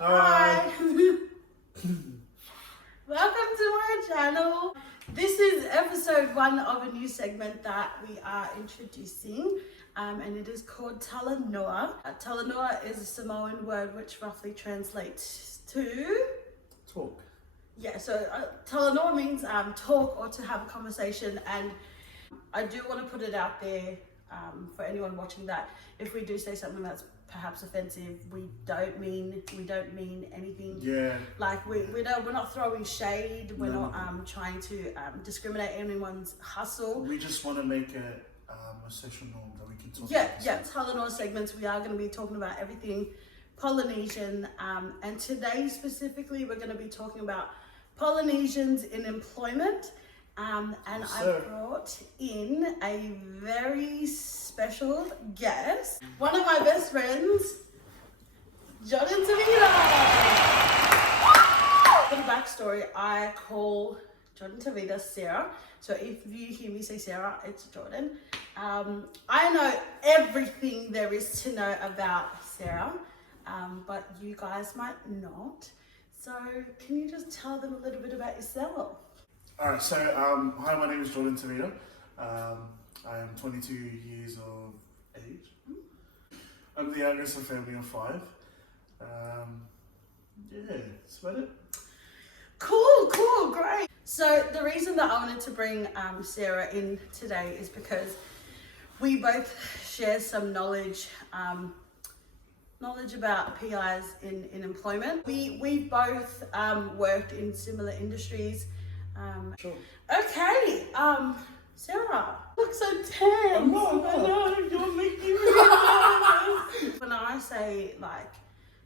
Hi. Welcome to my channel. This is episode 1 of a new segment that we are introducing, and it is called Talanoa. Talanoa is a Samoan word which roughly translates to talk. Yeah, so Talanoa means talk or to have a conversation, and I do want to put it out there for anyone watching that if we do say something that's perhaps offensive, we don't mean anything. Yeah. Like we're not throwing shade. We're not trying to discriminate anyone's hustle. We just want to make it a social norm that we can talk about. Yeah. Talanoa segments. We are going to be talking about everything Polynesian, and today specifically we're going to be talking about Polynesians in employment. And Yes, I brought in a very special guest, one of my best friends, JORDAN TAVITA. For the backstory, I call JORDAN TAVITA Sarah. So if you hear me say Sarah, it's JORDAN. I know everything there is to know about Sarah, but you guys might not. So can you just tell them a little bit about yourself? Alright, so hi, my name is JORDAN TAVITA. I am 22 years of age. I'm the youngest of a family of 5. Yeah, that's about it. Cool, great. So the reason that I wanted to bring Sarah in today is because we both share some knowledge about PIs in employment. We both worked in similar industries. Sure. Okay, Sarah, you look so tense. No, you're making me nervous. When I say like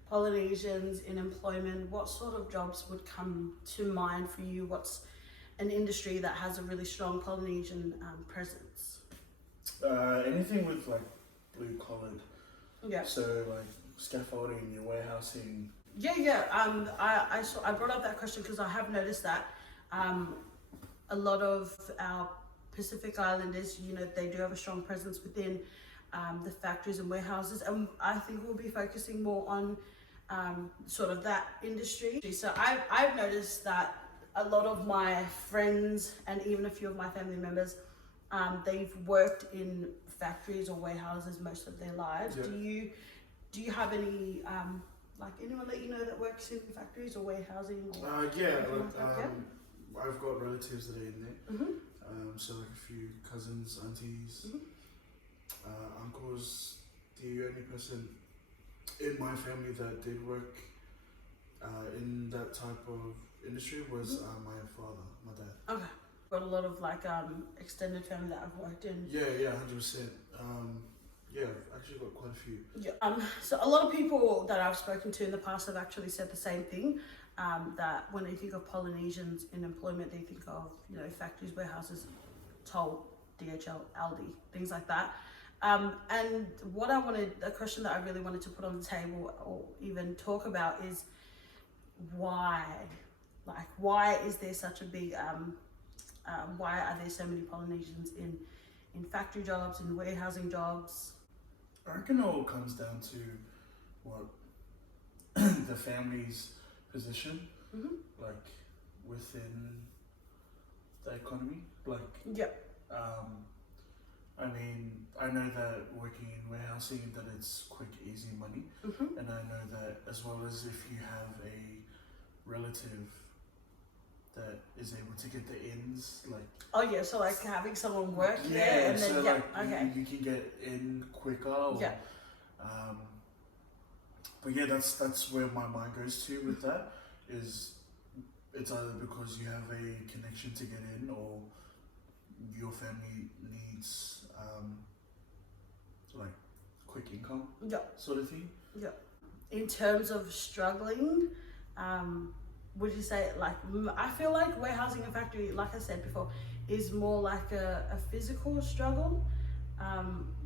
Polynesians in employment, what sort of jobs would come to mind for you? What's an industry that has a really strong Polynesian presence? Anything with like blue collared. Yeah. So like scaffolding, your warehousing. Yeah. I brought up that question because I have noticed that a lot of our Pacific Islanders, they do have a strong presence within the factories and warehouses, and I think we'll be focusing more on sort of that industry. So I've noticed that a lot of my friends and even a few of my family members, they've worked in factories or warehouses most of their lives. Yeah. Do you have any like anyone that you know that works in factories or warehousing? Or I've got relatives that are in there. Mm-hmm. So like a few cousins, aunties, uncles. The only person in my family that did work in that type of industry was my father, my dad. Okay. Got a lot of like extended family that I've worked in. Yeah, 100%. Yeah, I've actually got quite a few. Yeah. So a lot of people that I've spoken to in the past have actually said the same thing. That when they think of Polynesians in employment, they think of factories, warehouses, toll, DHL, Aldi, things like that. And a question that I really wanted to put on the table or even talk about is why? Like, why is there such a big why are there so many Polynesians in factory jobs, in warehousing jobs? I reckon it all comes down to what the family's position, like within the economy. Like, I mean, I know that working in warehousing that it's quick, easy money, and I know that as well as if you have a relative that is able to get the ends, like so like having someone work you can get in quicker. Or, but yeah, that's where my mind goes to with that. Is it's either because you have a connection to get in, or your family needs like quick income, sort of thing. Yeah. In terms of struggling, would you say like I feel like warehousing and factory, like I said before, is more like a physical struggle.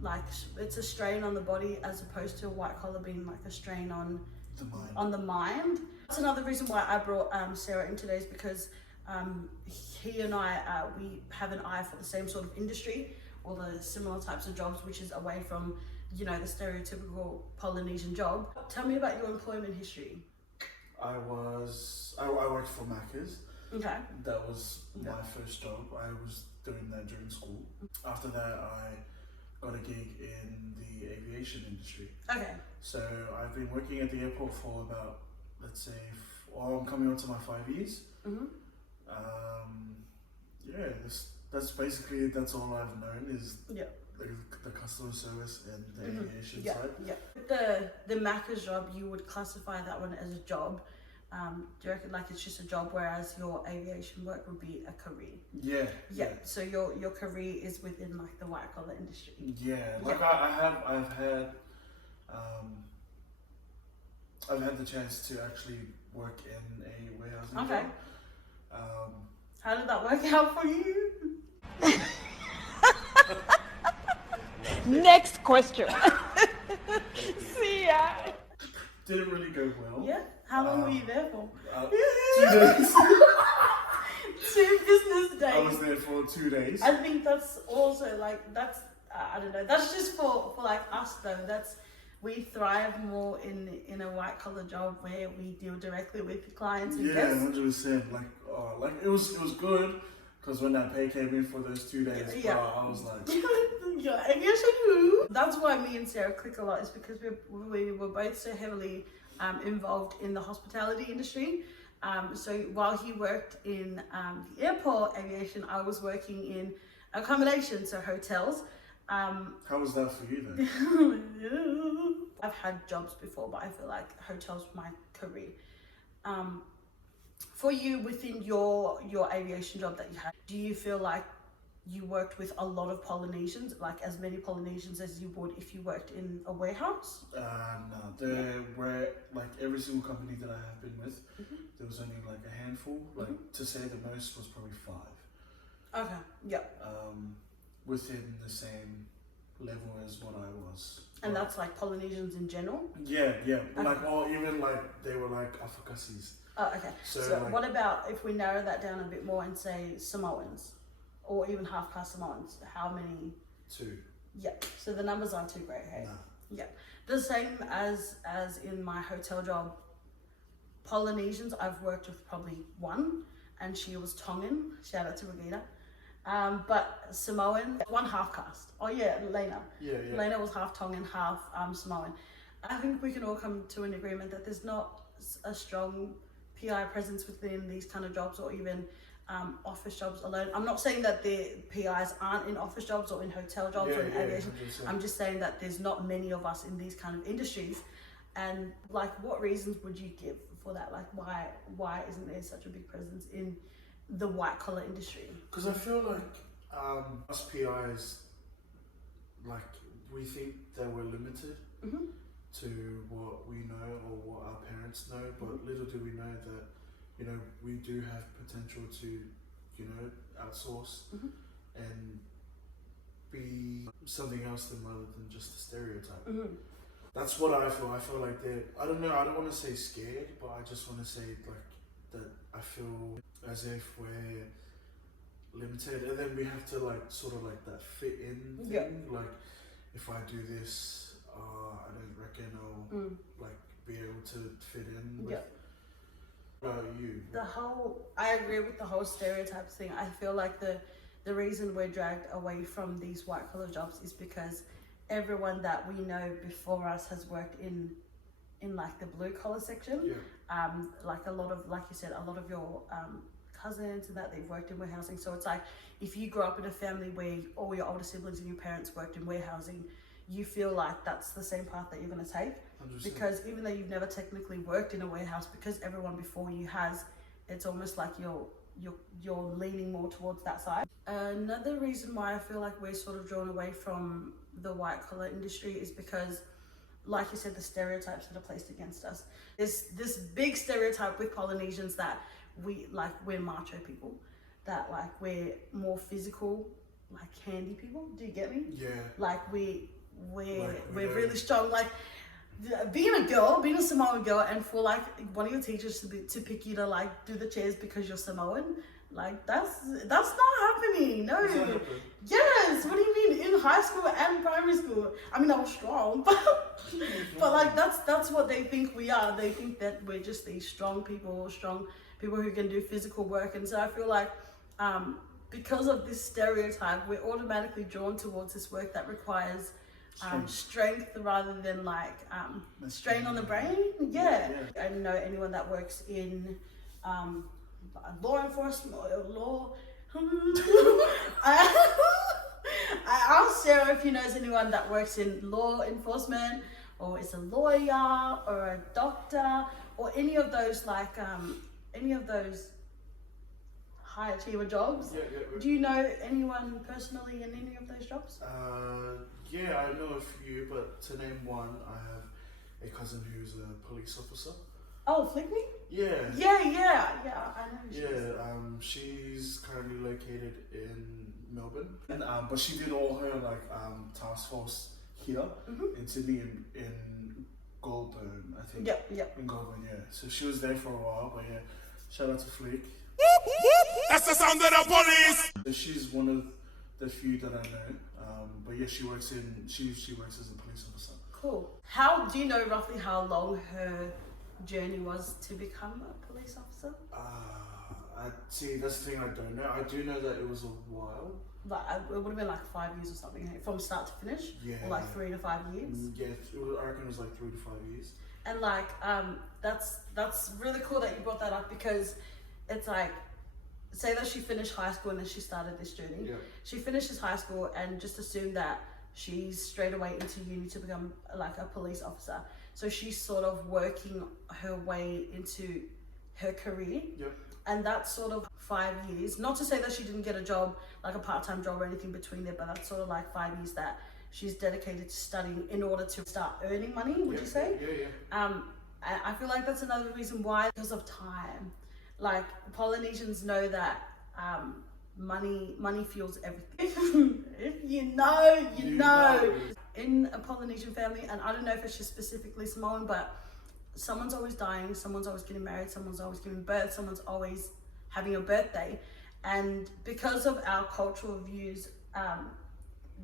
Like it's a strain on the body as opposed to a white collar being like a strain on the mind. That's another reason why I brought Sarah in today, is because he and I, we have an eye for the same sort of industry or the similar types of jobs, which is away from, the stereotypical Polynesian job. Tell me about your employment history. I worked for Macca's. Okay. That was my first job. I was doing that during school. After that, I got a gig in the aviation industry. Okay. So I've been working at the airport for about, let's say, I'm coming on to my 5 years. Yeah, that's all I've known is the customer service and the aviation side. The Macca's job, you would classify that one as a job. Do you reckon like it's just a job, whereas your aviation work would be a career? Yeah. So your career is within like the white collar industry. Like I've had the chance to actually work in a warehousing job. How did that work out for you? Next question. See ya. Didn't really go well. Yeah. How long were you there for? 2 days. 2 business days. I was there for 2 days. I think that's also like I don't know. That's just for like us though. We thrive more in a white collar job where we deal directly with clients and guests. 100%. Like it was good because when that pay came in for those 2 days, I was like, That's why me and Sarah click a lot, is because we were both so heavily involved in the hospitality industry. So while he worked in the airport aviation, I was working in accommodation, so hotels. how was that for you then? I've had jobs before, but I feel like hotels were my career. For you, within your aviation job that you had, do you feel like you worked with a lot of Polynesians, like as many Polynesians as you would if you worked in a warehouse? No, there were like every single company that I have been with, there was only like a handful. Like to say the most was probably 5. Okay. Yep. Within the same level as what I was. And that's like Polynesians in general? Yeah. Like, or even like they were like Afakasis. Oh, okay. So like, what about if we narrow that down a bit more and say Samoans, or even half-caste Samoans? How many? 2. Yeah. So the numbers aren't too great, hey? No. Yeah. The same as in my hotel job. Polynesians, I've worked with probably 1, and she was Tongan. Shout out to Regina. But Samoan, 1 half-caste. Oh yeah, Lena. Yeah. Lena was half Tongan, half Samoan. I think we can all come to an agreement that there's not a strong PI presence within these kind of jobs, or even office jobs alone. I'm not saying that the PIs aren't in office jobs or in hotel jobs or in aviation. 100%. I'm just saying that there's not many of us in these kind of industries. And like, what reasons would you give for that? Like, why isn't there such a big presence in the white collar industry? Because I feel like us PIs, like, we think that we're limited to what we know or what our parents know, but little do we know that, you know, we do have potential to, you know, outsource and be something else rather than just a stereotype. That's what I feel. I feel like they're, I don't know, I don't want to say scared, but I just want to say like that I feel as if we're limited, and then we have to like sort of like that fit in thing. Like if I do this, I don't reckon I'll like be able to fit in with. What about you? I agree with the whole stereotypes thing. I feel like the reason we're dragged away from these white collar jobs is because everyone that we know before us has worked in like the blue collar section. Like a lot of, like you said, a lot of your cousins and that, they've worked in warehousing. So it's like, if you grew up in a family where all your older siblings and your parents worked in warehousing, you feel like that's the same path that you're going to take. 100%. Because even though you've never technically worked in a warehouse, because everyone before you has, it's almost like you're leaning more towards that side. Another reason why I feel like we're sort of drawn away from the white collar industry is because, like you said, the stereotypes that are placed against us. There's this big stereotype with Polynesians that we're macho people, that like we're more physical, like handy people. Do you get me? Yeah. Like we're really strong. Like being a Samoan girl, and for like one of your teachers to pick you to like do the chairs because you're Samoan, Like that's not happening. No. Does that happen? Yes. What do you mean? In high school and primary school. I mean, I was strong, but like that's what they think we are. They think that we're just these strong people who can do physical work. And so I feel like because of this stereotype, we're automatically drawn towards this work that requires strength rather than like strain on the brain. Yeah. I don't know anyone that works in law enforcement or law. I asked Sarah if he knows anyone that works in law enforcement or is a lawyer or a doctor or any of those like any of those high achiever jobs. Yeah. Do you know anyone personally in any of those jobs? Yeah, I know a few, but to name one, I have a cousin who's a police officer. Oh, Flickney? Yeah. Yeah, I know who she is. She's currently located in Melbourne, and but she did all her like task force here in Sydney in Goulburn, I think. Yep. In Goulburn, yeah. So she was there for a while, but yeah, shout out to Flick. That's the sound of the police. So she's one of the few that I know. But yeah, she works as a police officer. Cool. How do you know roughly how long her journey was to become a police officer? I see. That's the thing I don't know. I do know that it was a while. Like it would have been like 5 years or something, from start to finish. Yeah. Or like 3 to 5 years. Yeah, I reckon it was like 3 to 5 years. And like that's really cool that you brought that up, because it's like, say that she finished high school and then she started this journey. Yeah. She finishes high school and just assume that she's straight away into uni to become like a police officer. So she's sort of working her way into her career. Yep. And that's sort of 5 years. Not to say that she didn't get a job, like a part-time job or anything between there, but that's sort of like 5 years that she's dedicated to studying in order to start earning money, would you say? Yeah. I feel like that's another reason why, because of time. Like Polynesians know that money fuels everything. If you know, you know. In a Polynesian family, and I don't know if it's just specifically Samoan, but someone's always dying, someone's always getting married, someone's always giving birth, someone's always having a birthday. And because of our cultural views,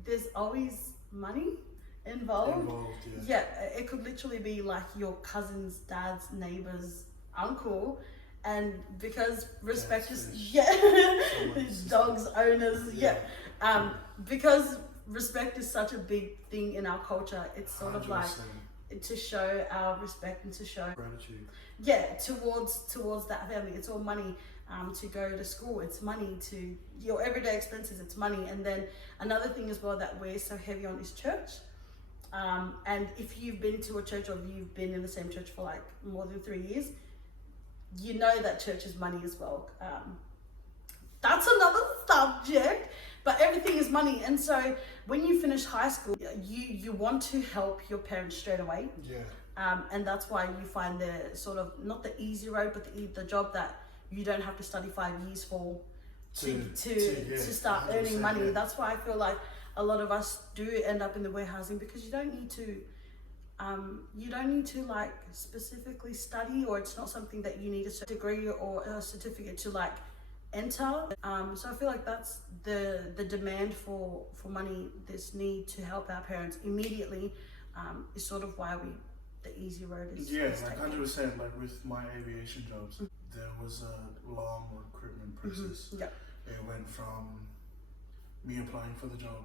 there's always money involved. Yeah, it could literally be like your cousin's dad's neighbor's uncle. And because respect is dogs owners, because respect is such a big thing in our culture, it's sort 100%. Of like to show our respect and to show gratitude. Yeah, towards that family. It's all money. To go to school, it's money. To your everyday expenses, it's money. And then another thing as well that we're so heavy on is church. And if you've been to a church or you've been in the same church for like more than 3 years, you know that church is money as well. That's another subject, but everything is money. And so when you finish high school, you want to help your parents straight away. Yeah. And that's why you find the sort of, not the easy road, but the job that you don't have to study 5 years for to start earning money. Yeah. That's why I feel like a lot of us do end up in the warehousing, because you don't need to like specifically study, or it's not something that you need a degree or a certificate to like enter. So I feel like that's the demand for money, this need to help our parents immediately, is sort of why the easy road is. Yeah, like 100%. Like with my aviation jobs, there was a long recruitment process. Yeah. It went from me applying for the job,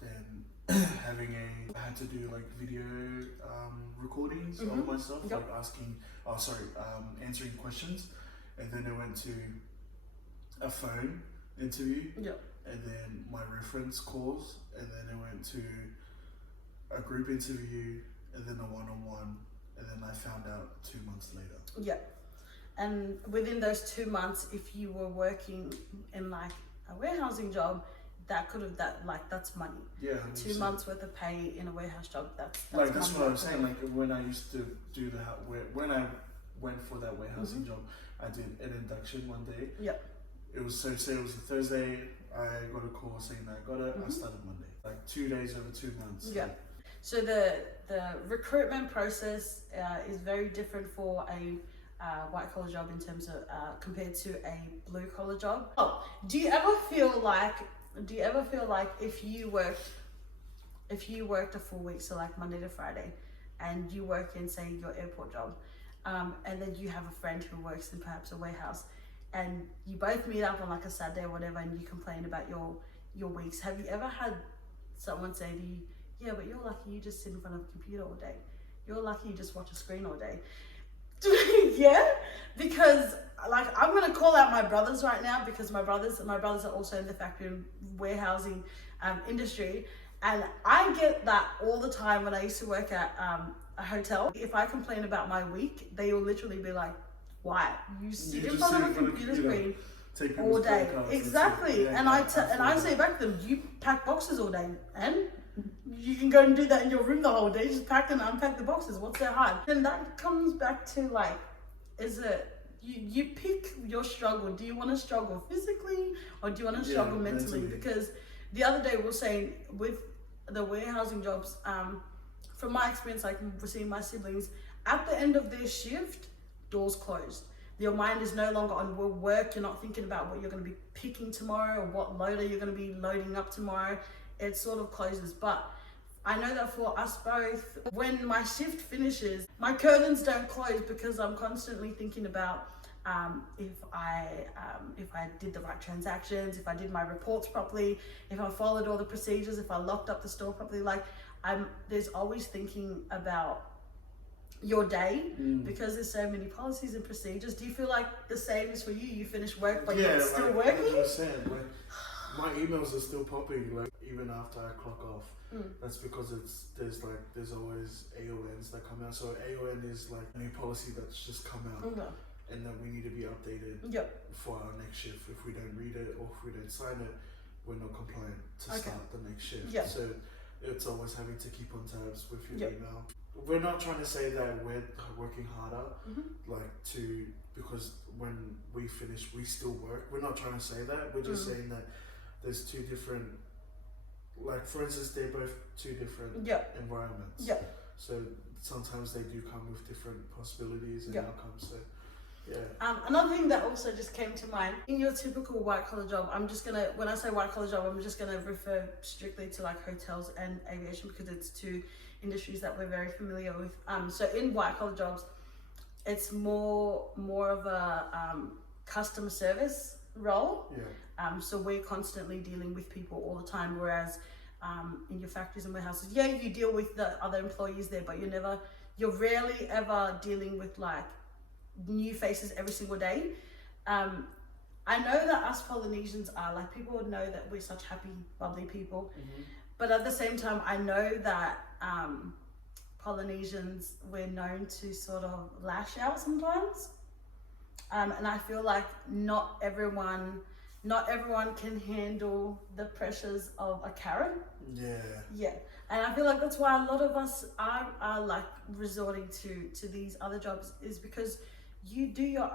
then I had to do like video recordings of myself, like answering questions, and then it went to a phone interview, and then my reference calls, and then it went to a group interview, and then a one-on-one, and then I found out 2 months later. Yeah. And within those 2 months, if you were working in like a warehousing job, that's money. Yeah. 2 months worth of pay in a warehouse job. That's like that's what I was saying. Like when I used to do when I went for that warehousing job, I did an induction one day. Yeah. It was say it was a Thursday. I got a call saying that I got it. I started Monday. Like 2 days over 2 months. Yeah. So the recruitment process is very different for white collar job in terms of compared to a blue collar job. Oh, do you ever feel like if you worked a full week, so like Monday to Friday, and you work in, say, your airport job, and then you have a friend who works in perhaps a warehouse, and you both meet up on like a Saturday or whatever, and you complain about your weeks. Have you ever had someone say to you, yeah, but you're lucky you just sit in front of a computer all day. You're lucky you just watch a screen all day. Yeah, because like I'm gonna call out my brothers right now, because my brothers are also in the factory and warehousing industry, and I get that all the time when I used to work at a hotel. If I complain about my week, they will literally be like, why? You sit in front of a computer screen all day. Exactly. Yeah, and I say back to them, you pack boxes all day, and you can go and do that in your room the whole day, just pack and unpack the boxes. What's so hard? And that comes back to like, is it you pick your struggle. Do you want to struggle physically or do you want to struggle mentally? Because the other day we were saying with the warehousing jobs, from my experience, like seeing my siblings, at the end of their shift, doors closed. Your mind is no longer on work. You're not thinking about what you're going to be picking tomorrow or what loader you're going to be loading up tomorrow. It sort of closes. But I know that for us both, when my shift finishes, my curtains don't close because I'm constantly thinking about if I did the right transactions, if I did my reports properly, if I followed all the procedures, if I locked up the store properly. Like there's always thinking about your day because there's so many policies and procedures. Do you feel like the same is for you? You finish work but you're still working? 100%. Like, my emails are still popping, like even after I clock off. That's because there's always AONs that come out. So AON is like a new policy that's just come out, and then we need to be updated for our next shift. If we don't read it or if we don't sign it, we're not compliant to start the next shift. So it's always having to keep on tabs with your email. We're not trying to say that we're working harder, because when we finish, we still work. We're not trying to say that. We're just saying that there's two different, like for instance, they're both two different environments. So sometimes they do come with different possibilities and outcomes. So another thing that also just came to mind, in your typical white collar job, when I say white collar job, I'm just gonna refer strictly to like hotels and aviation because it's two industries that we're very familiar with. So in white collar jobs, it's more of a customer service role. So we're constantly dealing with people all the time, whereas in your factories and warehouses, you deal with the other employees there, but you're rarely ever dealing with like new faces every single day. I know that us Polynesians are like, people would know that we're such happy, bubbly people, but at the same time, I know that Polynesians, we're known to sort of lash out sometimes, and I feel like not everyone can handle the pressures of a Karen. And I feel like that's why a lot of us are like resorting to these other jobs, is because you do your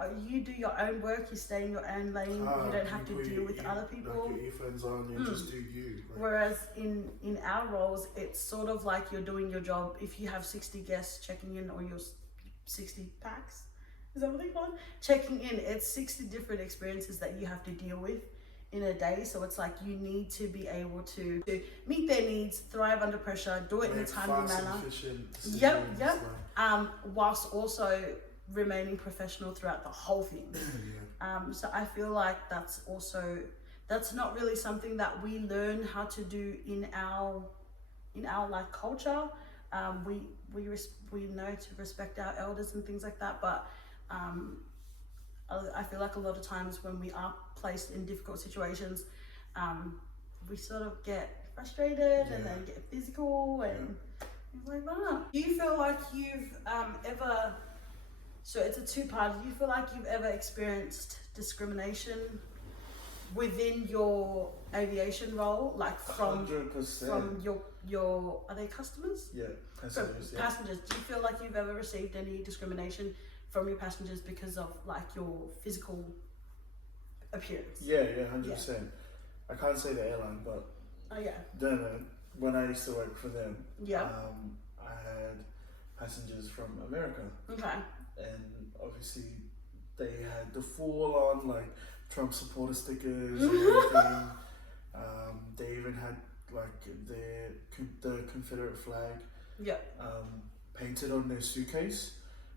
own work, you stay in your own lane, you don't have to deal with other people. Like your earphones on, you just do you. Like. Whereas in our roles, it's sort of like you're doing your job. If you have 60 guests checking in, or your 60 packs, is that what they call it? Checking in, it's 60 different experiences that you have to deal with in a day. So it's like you need to be able to meet their needs, thrive under pressure, do it in a timely manner. Whilst also remaining professional throughout the whole thing. So I feel like that's not really something that we learn how to do in our like culture. We know to respect our elders and things like that, but I feel like a lot of times when we are placed in difficult situations, we sort of get frustrated and then get physical and things like that. Do you feel like you've ever, so it's a two-part, do you feel like you've ever experienced discrimination within your aviation role, like from 100%. from your are they customers? Passengers. Passengers. Do you feel like you've ever received any discrimination from your passengers because of like your physical appearance? 100%. I can't say the airline, but when I used to work for them, I had passengers from America. And obviously they had the full on like Trump supporter stickers and everything. They even had like the Confederate flag painted on their suitcase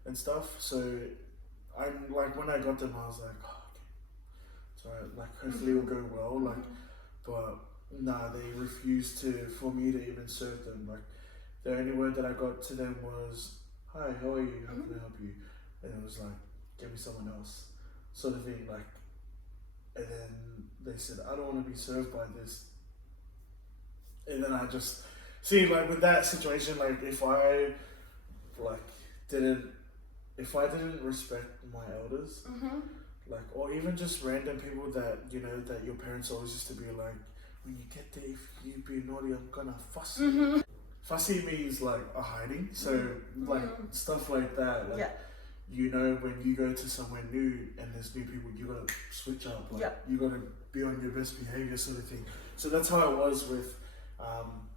and stuff. So I'm like, when I got them, I was like, oh, okay, so like hopefully it'll go well. Like, but nah, they refused for me to even serve them. Like, the only word that I got to them was, "Hi, how are you? How can I help you?" And it was like, "Give me someone else," sort of thing. Like, and then they said, "I don't want to be served by this." And then I just see, like, with that situation, like, if I didn't respect my elders, like, or even just random people that, you know, that your parents always used to be like, when you get there, if you be naughty, I'm gonna fuss you. Fussy means like a hiding, so like stuff like that. Like, you know, when you go to somewhere new and there's new people, you gotta switch up. Like, you gotta be on your best behavior, sort of thing. So that's how it was with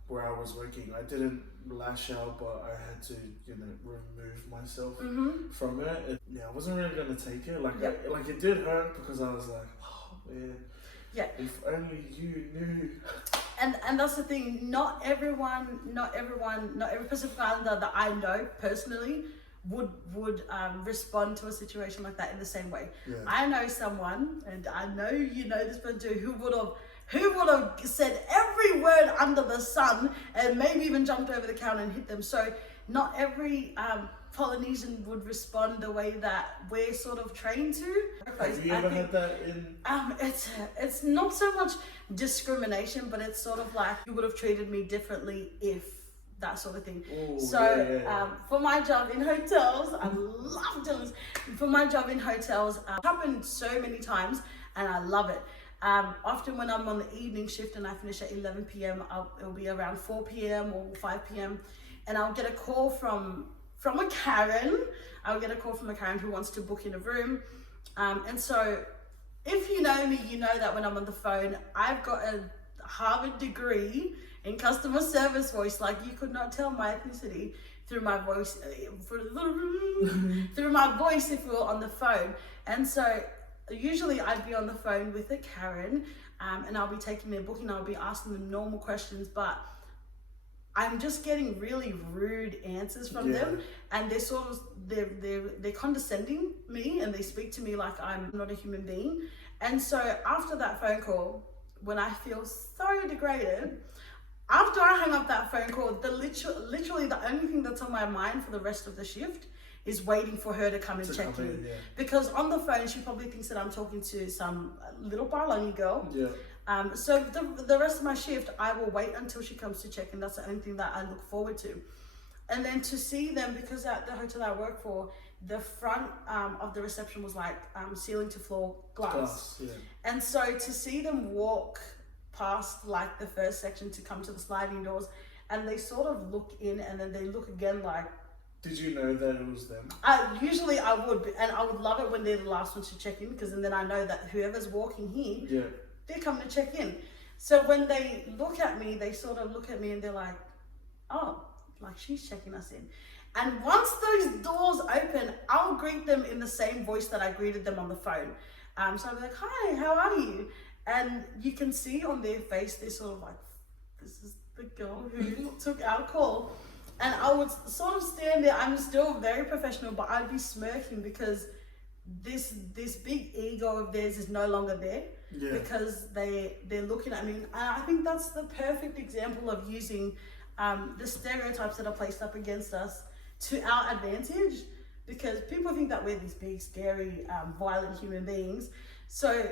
where I was working. I didn't lash out, but I had to, you know, remove myself from it. I wasn't really gonna take it. Like, like it did hurt because I was like, oh man, if only you knew. And that's the thing. Not every Pacific Islander that I know personally would respond to a situation like that in the same way. I know someone, and I know you know this person too, who would have said every word under the sun and maybe even jumped over the counter and hit them. So not every Polynesian would respond the way that we're sort of trained to. Have you ever had that in? It's not so much discrimination, but it's sort of like, you would have treated me differently if that sort of thing. Ooh, for my job in hotels, I love doing this. For my job in hotels, it happened so many times, and I love it. Often when I'm on the evening shift and I finish at 11 p.m, it'll be around 4 p.m. or 5 p.m, and I'll get a call from a Karen. I'll get a call from a Karen who wants to book in a room. And so if you know me, you know that when I'm on the phone, I've got a Harvard degree in customer service voice. Like, you could not tell my ethnicity through my voice, through my voice if we were on the phone. And so usually I'd be on the phone with a Karen, and I'll be taking their booking. I'll be asking them normal questions, but I'm just getting really rude answers from them, and they're condescending me, and they speak to me like I'm not a human being. And so after that phone call, when I feel so degraded, after I hang up that phone call, literally the only thing that's on my mind for the rest of the shift is waiting for her to come and check me. Because on the phone, she probably thinks that I'm talking to some little Palangi girl. So the rest of my shift, I will wait until she comes to check, and that's the only thing that I look forward to. And then to see them, because at the hotel I work for, the front of the reception was like ceiling to floor glass. And so to see them walk past like the first section to come to the sliding doors, and they sort of look in and then they look again like, did you know that it was them? Usually I would, and I would love it when they're the last ones to check in, because then I know that whoever's walking here, they're coming to check in. So when they look at me, they sort of look at me and they're like, oh, like she's checking us in. And once those doors open, I'll greet them in the same voice that I greeted them on the phone. So I'll be like, hi, how are you? And you can see on their face, they're sort of like, this is the girl who took our call. And I would sort of stand there. I'm still very professional, but I'd be smirking because this big ego of theirs is no longer there, because they're looking at me. And I think that's the perfect example of using the stereotypes that are placed up against us to our advantage, because people think that we're these big, scary, violent human beings. So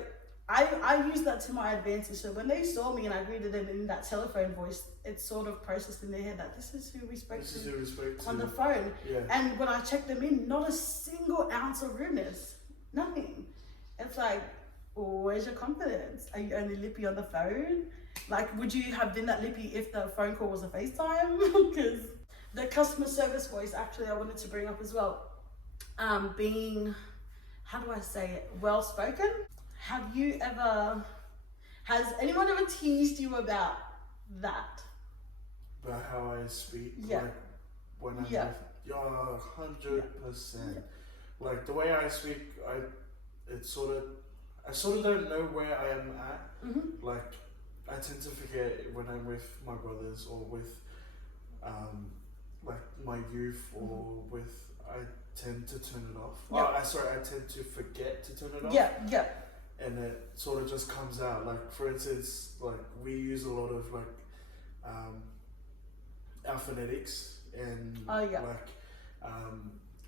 I use that to my advantage. So when they saw me and I greeted them in that telephone voice, it sort of processed in their head that this is who we spoke to on the phone. And when I checked them in, not a single ounce of rudeness, nothing. It's like, well, where's your confidence? Are you only lippy on the phone? Like, would you have been that lippy if the phone call was a FaceTime? Because the customer service voice, actually, I wanted to bring up as well. Being, how do I say it, well-spoken. Has anyone ever teased you about that? About how I speak? Like when I'm with, 100%. like the way I speak, I sort of don't know where I am at. Mm-hmm. Like I tend to forget when I'm with my brothers or with like my youth or with, I tend to turn it off. Yeah. I tend to forget to turn it off. Yeah. And it sort of just comes out. Like for instance, like we use a lot of like our phonetics and like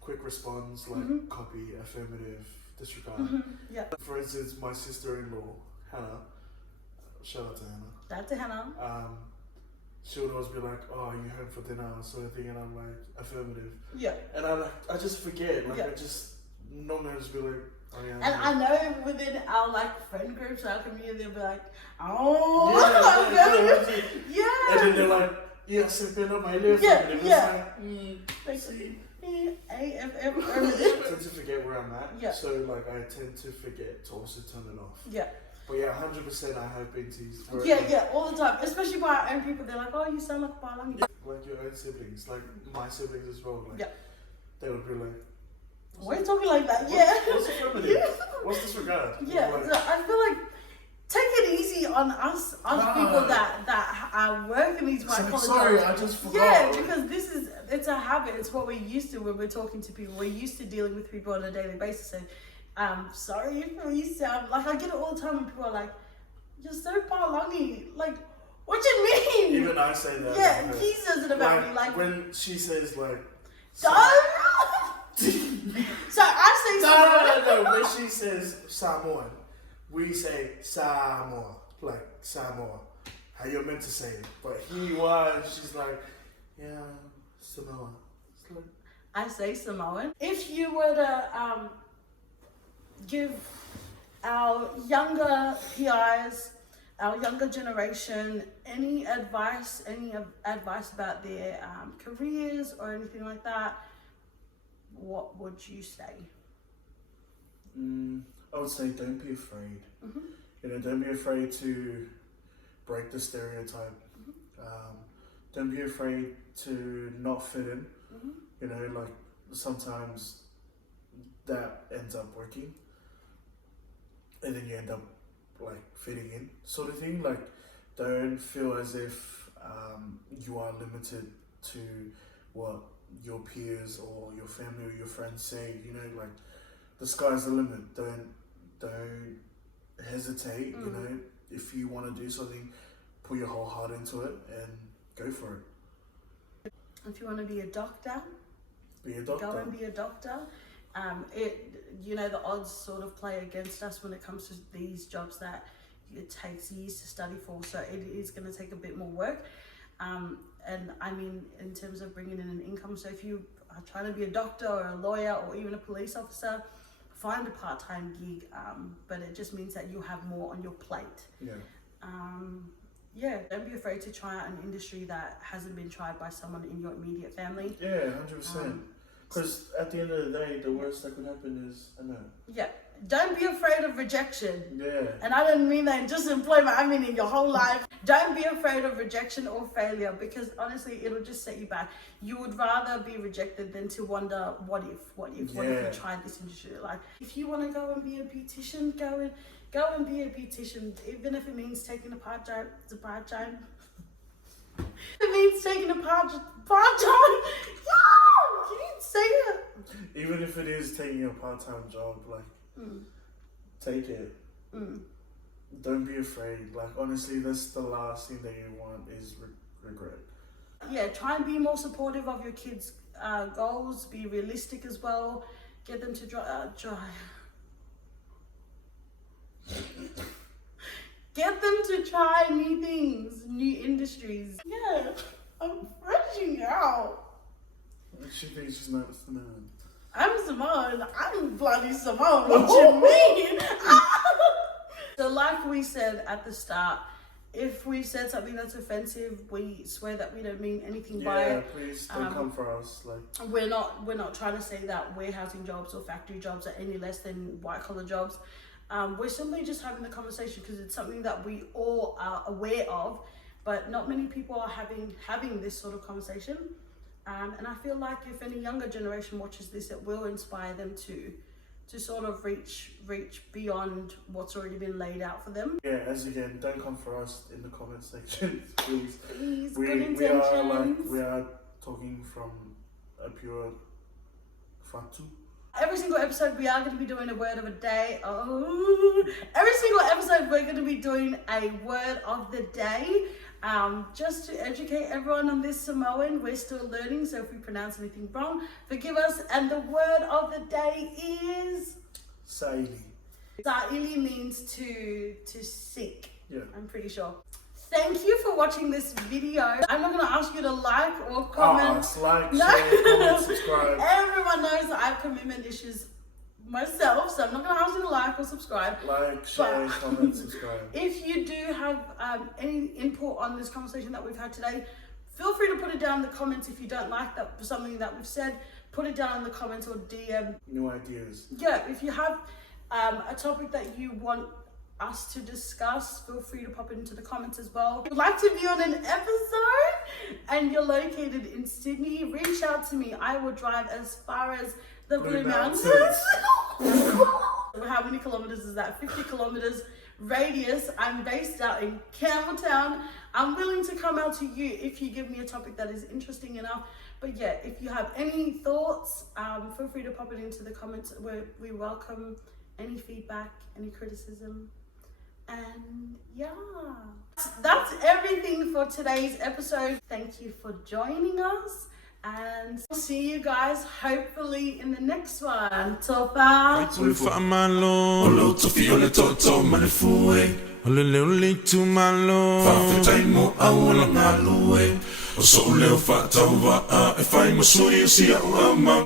quick response, like copy, affirmative, disregard. Yeah. For instance, my sister-in-law Hannah, shout out to Hannah. That's a Hannah. She would always be like, "Oh, you home for dinner?" sort of thing, and I'm like, "Affirmative." Yeah. And I just forget. Like I just normally I just be like, "Oh yeah." And I know within our like friend groups, our community, they'll be like, "Oh, yeah." And then they're like, "Yeah, sipping on my lips." Yeah, and yeah. It's like, I tend to forget where I'm at. Yeah. So like I tend to forget to also turn it off. Yeah. But yeah, 100% I have been teased. Yeah, all the time. Especially by our own people. They're like, "Oh, you sound like a Palangi." Like your own siblings, like my siblings as well. Like they would be like, "Why are you talking like that?" Yeah. What's affirmative? What's disregard? Yeah. Like, So I feel like take it easy on us people that work in these white collar sorry, jobs. I just forgot. Yeah, because it's a habit. It's what we're used to when we're talking to people. We're used to dealing with people on a daily basis. So, sorry if we sound like, I get it all the time when people are like, "You're so Palangi." Like, what you mean? Even I say that. Yeah, he says it about me. Like, when she says like, don't. So I say no. When she says Samoan, we say Samoa, like Samoa. How you're meant to say it, but she's like, yeah, Samoa. It's like, I say Samoan. If you were to give our younger PIs, our younger generation, any advice about their careers or anything like that, what would you say? I would say don't be afraid. You know, don't be afraid to break the stereotype. Don't be afraid to not fit in. You know, like sometimes that ends up working, and then you end up like fitting in, sort of thing. Like, don't feel as if you are limited to what your peers or your family or your friends say. You know, like the sky's the limit. Don't hesitate. You know, if you want to do something, put your whole heart into it and go for it. If you want to be a doctor, be a doctor. go and be a doctor. The odds sort of play against us when it comes to these jobs that it takes years to study for, so it is going to take a bit more work. And I mean, in terms of bringing in an income, so if you are trying to be a doctor or a lawyer or even a police officer, find a part-time gig, but it just means that you have more on your plate. Don't be afraid to try out an industry that hasn't been tried by someone in your immediate family. 100%. Because at the end of the day, the worst that could happen is a no. Don't be afraid of rejection. And I don't mean that in just employment, I mean in your whole life. Don't be afraid of rejection or failure, because honestly, it'll just set you back. You would rather be rejected than to wonder, what if you tried this industry? Like, if you want to go and be a beautician, go and be a beautician, even if it means taking a part-time. It means taking a part-time. You didn't say it. Even if it is taking a part-time job, like, take it. Don't be afraid. Like, honestly, that's the last thing that you want is regret. Try and be more supportive of your kids' goals. Be realistic as well. Get them to Get them to try new things, new industries. I'm freaking out. She thinks she's not Simone. I'm Simone. I'm bloody Simone. What you mean? So like we said at the start, if we said something that's offensive, we swear that we don't mean anything by it. Yeah, please don't come for us. Like, we're not trying to say that warehousing jobs or factory jobs are any less than white collar jobs. We're simply just having the conversation because it's something that we all are aware of, but not many people are having this sort of conversation. And I feel like if any younger generation watches this, it will inspire them to sort of reach beyond what's already been laid out for them. Yeah, as again, don't come for us in the comment section, please. Please, We good intentions. we are talking from a pure fatu. Every single episode we are going to be doing a word of a day. Oh, every single episode we're going to be doing a word of the day. Just to educate everyone on this Samoan, we're still learning, so if we pronounce anything wrong, forgive us. And the word of the day is Saili. Sa'ili means to seek. Yeah. I'm pretty sure. Thank you for watching this video. I'm not going to ask you to like or comment. Like, No. share, comment, subscribe. Everyone knows that I have commitment issues myself, so I'm not going to ask you to like or subscribe. Like, share, comment, subscribe. If you do have any input on this conversation that we've had today, feel free to put it down in the comments. If you don't like that something that we've said, put it down in the comments or DM. New ideas. Yeah, if you have a topic that you want us to discuss, feel free to pop it into the comments as well. If you'd like to be on an episode and you're located in Sydney, reach out to me. I will drive as far as the Blue Mountains. How many kilometers is that? 50 kilometers radius. I'm based out in Campbelltown. I'm willing to come out to you if you give me a topic that is interesting enough. But yeah, if you have any thoughts, feel free to pop it into the comments. We welcome any feedback, any criticism. And yeah, that's everything for today's episode. Thank you for joining us, and we'll see you guys hopefully in the next one. Topa. Olo tofi ole toto malefue ole leole tu malo fa taimo awala ngalue o so leo fa tauva e fai mo sui si ama